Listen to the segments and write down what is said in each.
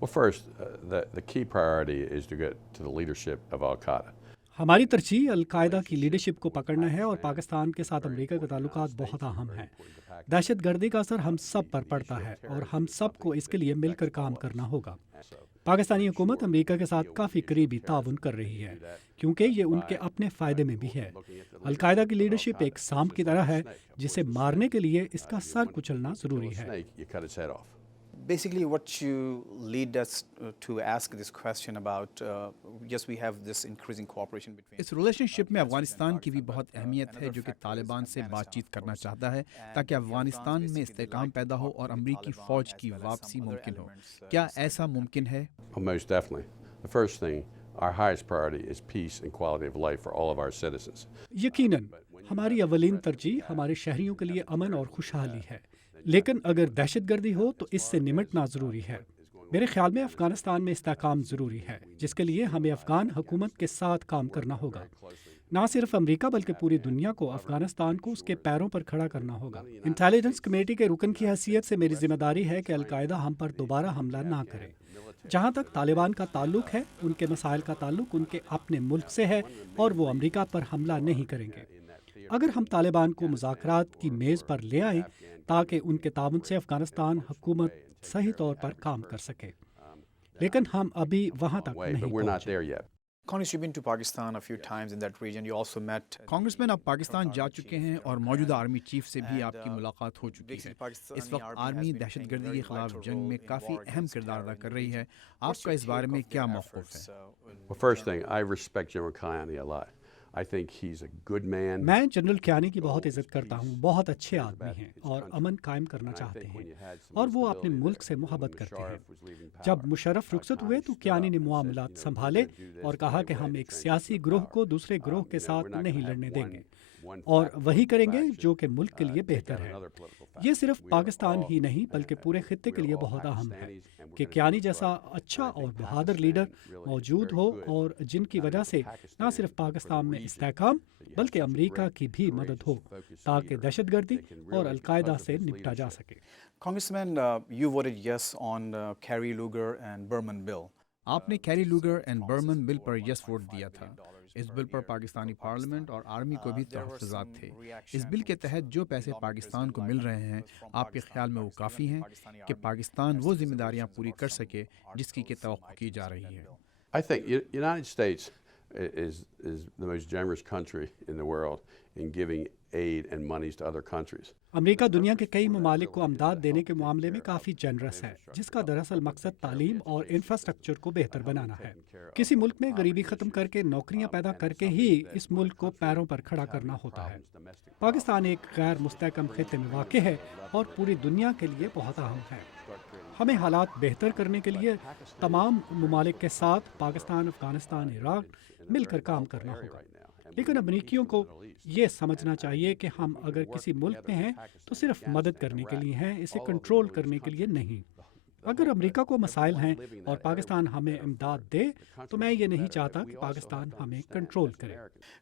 Well, first, the key priority is to get to the leadership of Al-Qaeda. ہماری ترجیح القاعدہ کی leadership کو پکڑنا ہے اور پاکستان کے ساتھ امریکہ کے تعلقات بہت اہم ہیں۔ دہشت گردی کا اثر ہم سب پر پڑتا ہے اور ہم سب کو اس کے لیے مل کر کام کرنا ہوگا۔ پاکستانی حکومت امریکہ کے ساتھ کافی قریبی تعاون کر رہی ہے کیونکہ یہ ان کے اپنے فائدے میں بھی ہے۔ القاعدہ کی لیڈرشپ ایک سانپ کی طرح ہے جسے مارنے کے لیے اس کا سر کچلنا ضروری ہے۔ Snake, you cut its head off. Basically, what you lead us to ask this question about, yes, we have this increasing cooperation between. اس ریلیشن شپ میں افغانستان کی بھی بہت اہمیت ہے جو کہ طالبان سے بات چیت کرنا چاہتا ہے تاکہ افغانستان میں استحکام پیدا ہو اور امریکی فوج کی واپسی ممکن ہو۔ کیا ایسا ممکن ہے؟ Oh, most definitely. The first thing, our highest priority is peace and quality of life for all of our citizens. یقیناً ہماری اولین ترجیح ہمارے شہریوں کے لیے امن اور خوشحالی ہے، لیکن اگر دہشت گردی ہو تو اس سے نمٹنا ضروری ہے۔ میرے خیال میں افغانستان میں استحکام ضروری ہے جس کے لیے ہمیں افغان حکومت کے ساتھ کام کرنا ہوگا۔ نہ صرف امریکہ بلکہ پوری دنیا کو افغانستان کو اس کے پیروں پر کھڑا کرنا ہوگا۔ انٹیلیجنس کمیٹی کے رکن کی حیثیت سے میری ذمہ داری ہے کہ القاعدہ ہم پر دوبارہ حملہ نہ کرے۔ جہاں تک طالبان کا تعلق ہے، ان کے مسائل کا تعلق ان کے اپنے ملک سے ہے اور وہ امریکہ پر حملہ نہیں کریں گے۔ اگر ہم طالبان کو مذاکرات کی میز پر لے آئیں تاکہ ان کے تعاون سے افغانستان حکومت صحیح طور پر کام کر سکے، لیکن ہم ابھی وہاں تک Way, نہیں but we're not پہنچے۔ there yet. Congress, you've been to Pakistan a few times in that region. You also met. Congress مین آپ پاکستان جا چکے ہیں اور موجودہ آرمی چیف سے بھی آپ کی ملاقات ہو چکی ہے۔ اس وقت آرمی دہشت گردی کے خلاف جنگ میں کافی اہم کردار ادا کر رہی ہے، آپ کا اس بارے میں کیا موقف ہے؟ Well, first thing, I respect General Kayani a lot. I think he's a good man. میں جنرل کیانی کی بہت عزت کرتا ہوں، بہت اچھے آدمی ہیں اور امن قائم کرنا چاہتے ہیں اور وہ اپنے ملک سے محبت کرتے ہیں۔ جب مشرف رخصت ہوئے تو کیانی نے معاملات سنبھالے اور کہا کہ ہم ایک سیاسی گروہ کو دوسرے گروہ کے ساتھ نہیں لڑنے دیں گے اور وہی کریں گے جو کہ ملک کے لیے بہتر ہے۔ یہ صرف پاکستان ہی نہیں بلکہ پورے خطے کے لیے بہت اہم ہے کہ کیانی جیسا اچھا اور بہادر لیڈر موجود ہو اور جن کی وجہ سے نہ صرف پاکستان میں استحکام بلکہ امریکہ کی بھی مدد ہو تاکہ دہشت گردی اور القاعدہ سے نپٹا جا سکے۔ Congressman, you voted yes on Kerry Lugar and Berman bill. آپ نے Kerry Lugar and Berman bill پر یس ووٹ دیا تھا۔ اس بل پر پاکستانی پارلیمنٹ اور آرمی کو بھی تحفظات تھے۔ اس بل کے تحت جو پیسے پاکستان کو مل رہے ہیں، آپ کے خیال میں وہ کافی ہیں کہ پاکستان وہ ذمہ داریاں پوری کر سکے جس کی توقع کی جا رہی ہے؟ I think United States is the most generous country in the world in giving aid and monies to other countries. امریکہ دنیا کے کئی ممالک کو امداد دینے کے معاملے میں کافی جنرس ہے، جس کا دراصل مقصد تعلیم اور انفراسٹرکچر کو بہتر بنانا ہے۔ کسی ملک میں غریبی ختم کر کے نوکریاں پیدا کر کے ہی اس ملک کو پیروں پر کھڑا کرنا ہوتا ہے۔ پاکستان ایک غیر مستحکم خطے میں واقع ہے اور پوری دنیا کے لیے بہت اہم ہے۔ ہمیں حالات بہتر کرنے کے لیے تمام ممالک کے ساتھ پاکستان، افغانستان، عراق مل کر کام کرنا ہوگا، لیکن امریکیوں کو یہ سمجھنا چاہیے کہ ہم اگر کسی ملک میں ہیں تو صرف مدد کرنے کے لیے ہیں، اسے کنٹرول کرنے کے لیے نہیں۔ اگر امریکہ کو مسائل ہیں اور پاکستان ہمیں امداد دے تو میں یہ نہیں چاہتا کہ پاکستان ہمیں کنٹرول کرے۔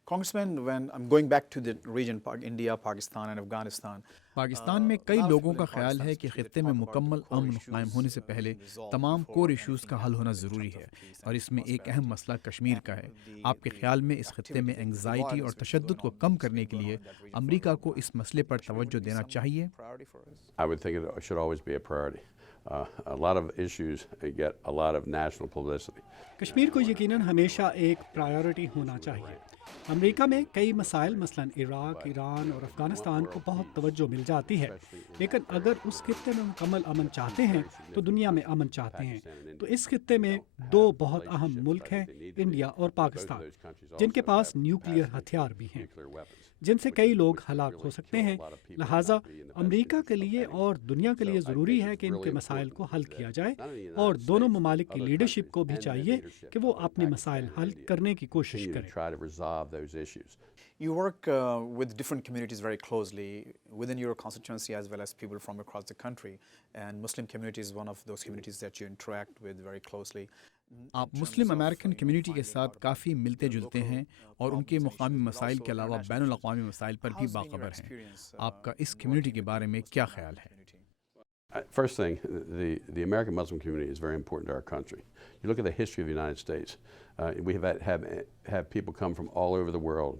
Congressman, when I'm going back to the region, India, Pakistan and Afghanistan. Pakistan میں کئی لوگوں کا خیال ہے کہ خطے میں مکمل امن قائم ہونے سے پہلے تمام کور ایشوز کا حل ہونا ضروری ہے، اور اس میں ایک اہم مسئلہ کشمیر کا ہے۔ آپ کے خیال میں اس خطے میں انگزائٹی اور تشدد کو کم کرنے کے لیے امریکہ کو اس مسئلے پر توجہ دینا چاہیے؟ I would think it should always be a priority. A lot of issues get a lot of national publicity. Kashmir کو یقیناً ہمیشہ ایک پرائیورٹی ہونا چاہیے۔ امریکہ میں کئی مسائل مثلاً عراق، ایران اور افغانستان کو بہت توجہ مل جاتی ہے، لیکن اگر اس خطے میں مکمل امن چاہتے ہیں تو دنیا میں امن چاہتے ہیں۔ تو اس خطے میں دو بہت اہم ملک ہیں، انڈیا اور پاکستان، جن کے پاس نیوکلیئر ہتھیار بھی ہیں، جن سے کئی لوگ ہلاک ہو سکتے ہیں۔ لہٰذا امریکہ کے لیے اور دنیا کے لیے ضروری ہے کہ ان کے مسائل کو حل کیا جائے، اور دونوں ممالک کی لیڈرشپ کو بھی چاہیے کہ وہ اپنے مسائل حل کرنے کی کوشش کریں۔ Try to resolve those issues. You work with different communities very closely within your constituency as well as people from across the country, and Muslim community is one of those communities that you interact with very closely. آپ مسلم American community کے ساتھ کافی ملتے جلتے ہیں اور ان کے مقامی مسائل کے علاوہ بین الاقوامی مسائل پر بھی باخبر ہیں۔ آپ کا اس کمیونٹی کے بارے میں کیا خیال ہے؟ First thing, the American Muslim community is very important to our country. You look at the history of the United States. We have people come from all over the world.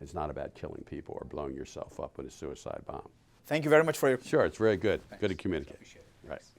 It's not about killing people or blowing yourself up with a suicide bomb. Thank you very much for your... Sure, it's very good. Good to communicate. Right.